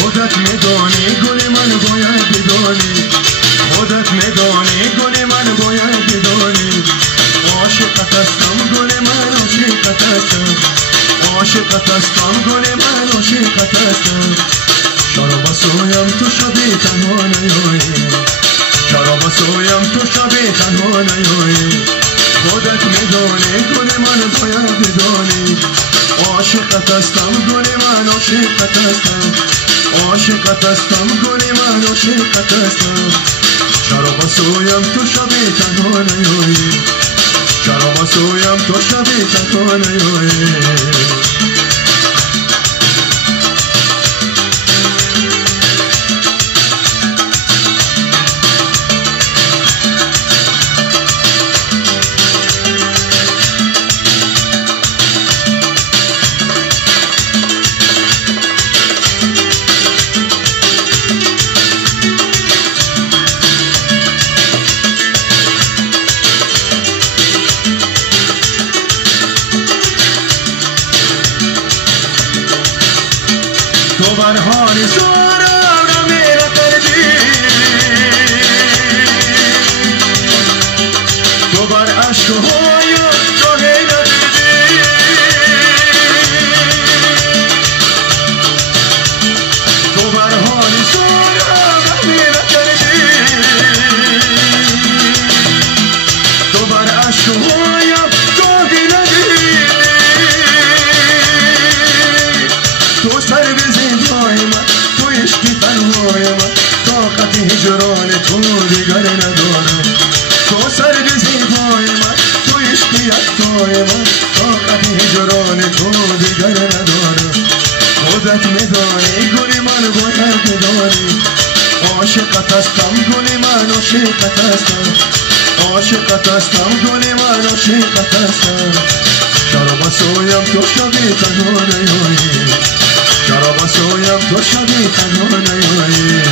خودت میدانی گل من باید بدانی، خودت میدانی گل من باید بدانی. عاشقت هستم گل من عاشقت هستم، عاشقت هستم گل من عاشقت هستم. چرا بسویم تو شبی تنها نیایی، چرا بسویم تو شبی تنها نیایی. خودت میدانی گل من باید بدانی، عاشقت هستم گل من عاشقت هستم، عاشقت هستم گل من عاشقت هستم. چرا بسویم تو شبی تنها نیایی، چرا بسویم تو شبی تنها نیایی. تو بر حال زورم نمیره کردی، تو بر عشق و هایم جاهی ندیدی. تو بر حال زورم نمیره کردی، تو بر عشق و هایم جاهی ندیدی. تو سر تو عشقی تنهای من، طاقت هجران تو دیگر نداره. تو سر به زیبای من، تو عشقی یکتای من، طاقت هجران تو دیگر نداره. خودت میدانی گل من باید بدانی، عاشقت هستم گل من عاشقت هستم، عاشقت هستم گل من عاشقت هستم. چرا بسویم تو شبی تنها نیایی، چرا بسویم تو شبی تنها نیایی.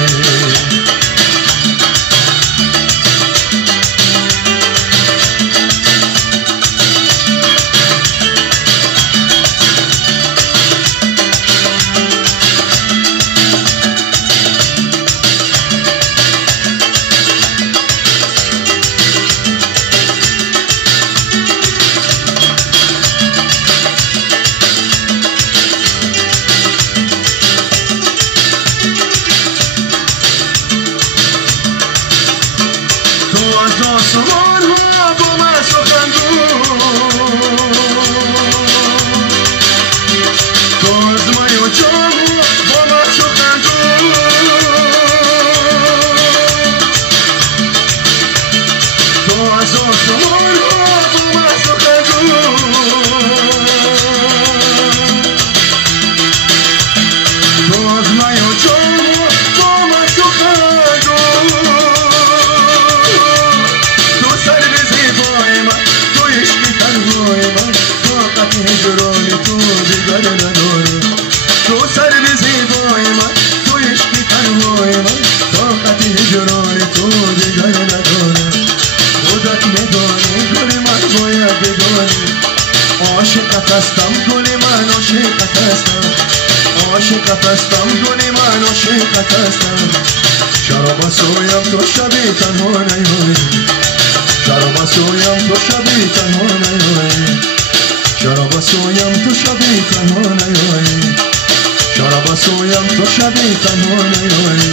آسمان ها با من سخن گو، تو از من و جام با من سخن گو. تو از آسمان ها با من سخن گو، تو از من و جام با من سخن گو. هجران تو دیگر نداره، تو سر به زیبای من، تو عشقی تنهای من، طاقت هجران تو دیگر نداره. خودت میدانی گل من باید بدانی، عاشقت هستم گل من عاشقت هستم، عاشقت هستم گل من عاشقت هستم. چرا بسویم تو شبی تنها نیایی، چرا بسویم تو شبی تنها نیایی. چرا بسویم تو شبی تنها نیایی، چرا بسویم تو شبی تنها نیایی.